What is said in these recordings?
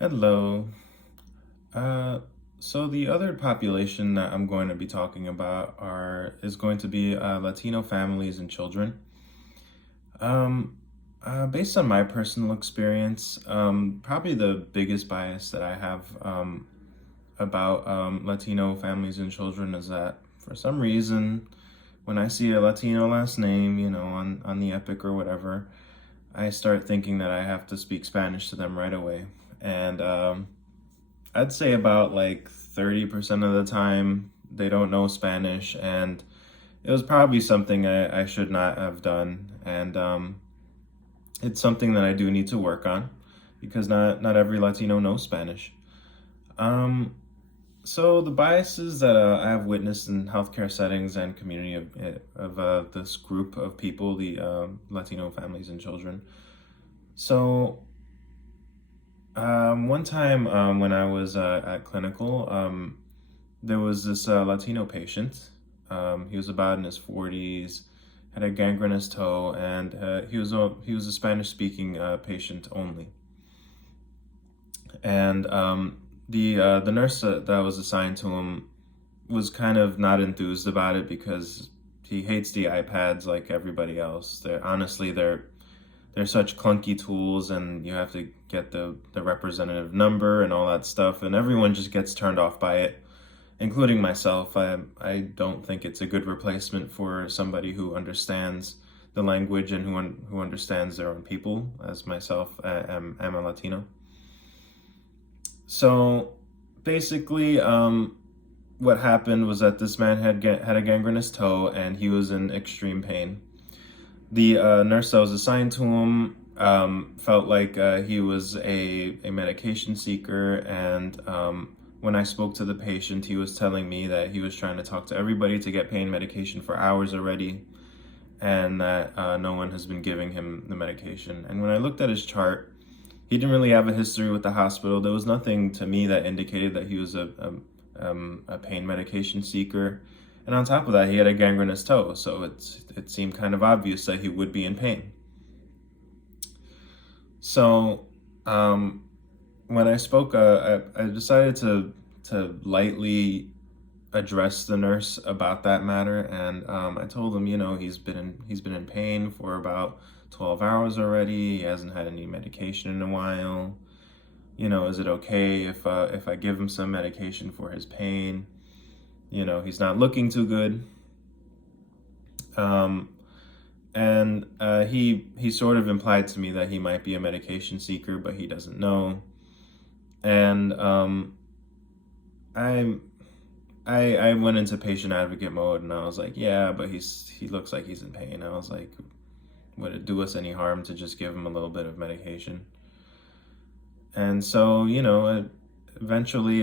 Hello. Uh, so the other population that I'm going to be talking about is going to be Latino families and children. Um, Based on my personal experience, probably the biggest bias that I have about Latino families and children is that for some reason, when I see a Latino last name, on the Epic or whatever, I start thinking that I have to speak Spanish to them right away. And I'd say about like 30% of the time they don't know Spanish, and it was probably something I should not have done. And it's something that I do need to work on because not every Latino knows Spanish. Um, so the biases that I have witnessed in healthcare settings and community of this group of people, the Latino families and children. So one time when I was at clinical, there was this Latino patient. He was about in his 40s, had a gangrenous toe, and he was a Spanish speaking patient only. And the nurse that was assigned to him was kind of not enthused about it because he hates the iPads like everybody else. They're such clunky tools, and you have to get the representative number and all that stuff, and everyone just gets turned off by it, including myself. I don't think it's a good replacement for somebody who understands the language and who understands their own people, as myself. I'm a Latino. So basically, what happened was that this man had a gangrenous toe, and he was in extreme pain. The nurse that was assigned to him felt like he was a medication seeker, and when I spoke to the patient, he was telling me that he was trying to talk to everybody to get pain medication for hours already, and that no one has been giving him the medication. And when I looked at his chart, he didn't really have a history with the hospital. There was nothing to me that indicated that he was a pain medication seeker. And on top of that, he had a gangrenous toe, so it seemed kind of obvious that he would be in pain. So when I spoke, I decided to lightly address the nurse about that matter, and I told him, he's been in pain for about 12 hours already. He hasn't had any medication in a while. Is it okay if I give him some medication for his pain? He's not looking too good. Um, and he sort of implied to me that he might be a medication seeker, but he doesn't know. And I I went into patient advocate mode, and I was like, yeah, but he looks like he's in pain. I was like, would it do us any harm to just give him a little bit of medication? And so, eventually,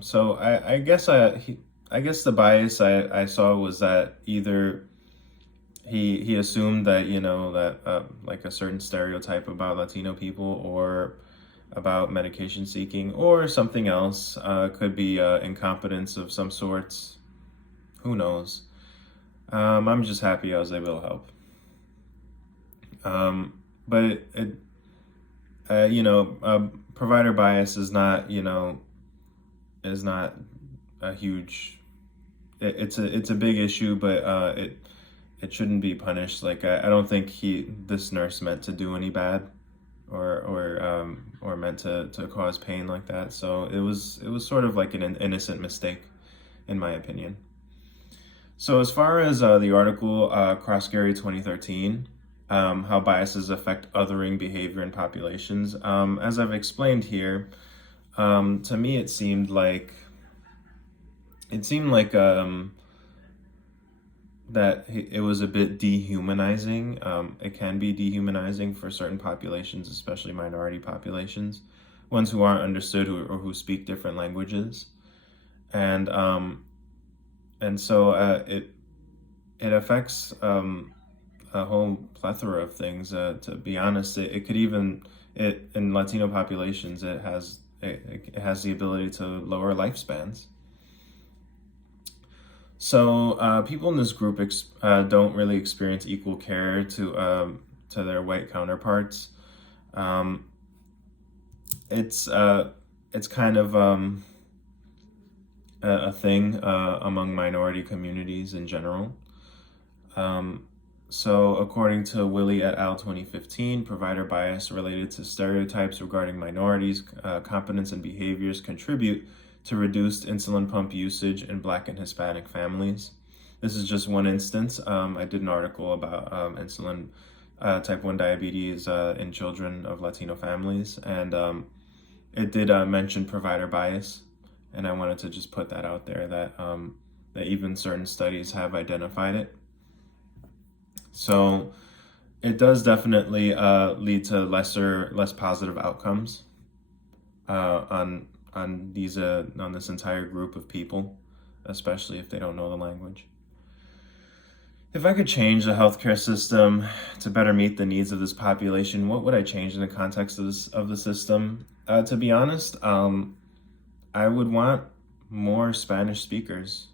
so I guess the bias I saw was that either he assumed that, that like a certain stereotype about Latino people or about medication seeking, or something else. Could be incompetence of some sorts. Who knows? I'm just happy I was able to help. But provider bias is not a huge. It's a big issue, but it shouldn't be punished. Like I don't think this nurse meant to do any bad, or meant to cause pain like that. So it was sort of like an innocent mistake, in my opinion. So as far as the article Cross Gary 2013, how biases affect othering behavior in populations, as I've explained here, to me it seemed like that it was a bit dehumanizing. It can be dehumanizing for certain populations, especially minority populations, ones who aren't understood or who speak different languages, and so it affects a whole plethora of things. To be honest, it could even it in Latino populations it has the ability to lower lifespans. So people in this group don't really experience equal care to their white counterparts. Um, it's it's kind of a thing among minority communities in general. Um, so, according to Willie et al. 2015, provider bias related to stereotypes regarding minorities, competence, and behaviors contribute to reduced insulin pump usage in Black and Hispanic families. This is just one instance. I did an article about insulin type 1 diabetes in children of Latino families, and it did mention provider bias. And I wanted to just put that out there that even certain studies have identified it. So it does definitely lead to less positive outcomes on these on this entire group of people, especially if they don't know the language. If I could change the healthcare system to better meet the needs of this population, what would I change in the context of the system? To be honest, I would want more Spanish speakers,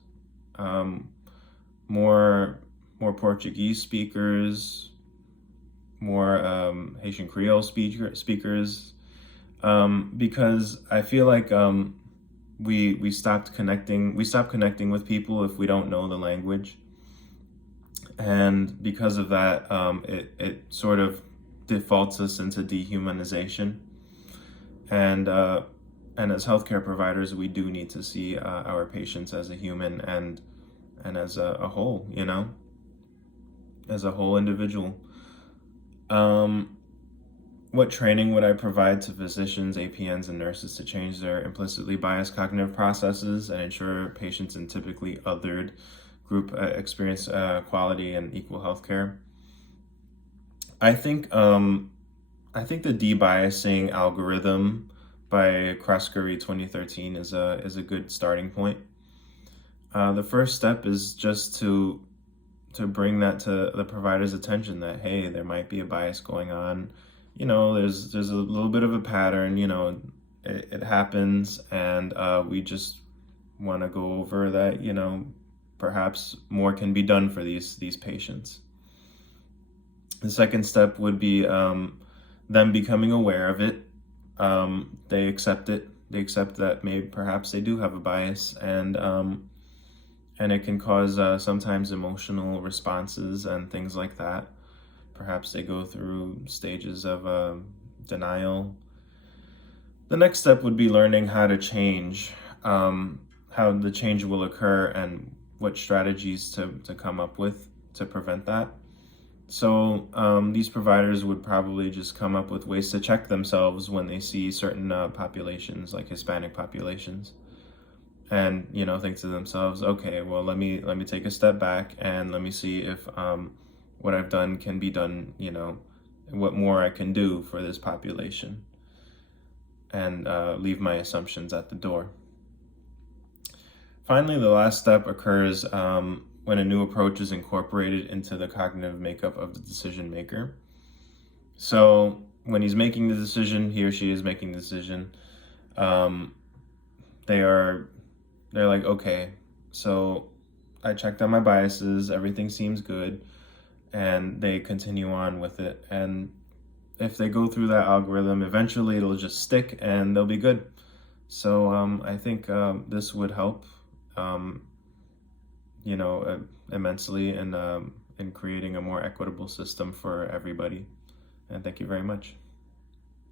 um, more Portuguese speakers, more Haitian Creole speakers, because I feel like we stopped connecting. We stopped connecting with people if we don't know the language, and because of that, it sort of defaults us into dehumanization, and and as healthcare providers, we do need to see our patients as a human and as a whole, you know, as a whole individual. Um, what training would I provide to physicians, APNs, and nurses to change their implicitly biased cognitive processes and ensure patients in typically othered group experience quality and equal healthcare? I think I think the debiasing algorithm by Croskery 2013 is a good starting point. The first step is just to bring that to the provider's attention that hey, there might be a bias going on. You know, there's a little bit of a pattern. You know, it happens, and we just want to go over that. You know, perhaps more can be done for these patients. The second step would be them becoming aware of it. They accept it. They accept that maybe perhaps they do have a bias, and it can cause sometimes emotional responses and things like that. Perhaps they go through stages of denial. The next step would be learning how to change, how the change will occur, and what strategies to come up with to prevent that. So these providers would probably just come up with ways to check themselves when they see certain populations, like Hispanic populations, and you know, think to themselves, okay, well, let me take a step back and let me see if what I've done can be done, you know, what more I can do for this population, and leave my assumptions at the door. Finally, the last step occurs when a new approach is incorporated into the cognitive makeup of the decision maker. So when he's making the decision, he or she is making the decision, um, they are they're like, okay, so I checked out my biases, everything seems good, and they continue on with it. And if they go through that algorithm, eventually it'll just stick and they'll be good. So I think this would help, um, you know, immensely in creating a more equitable system for everybody. And thank you very much.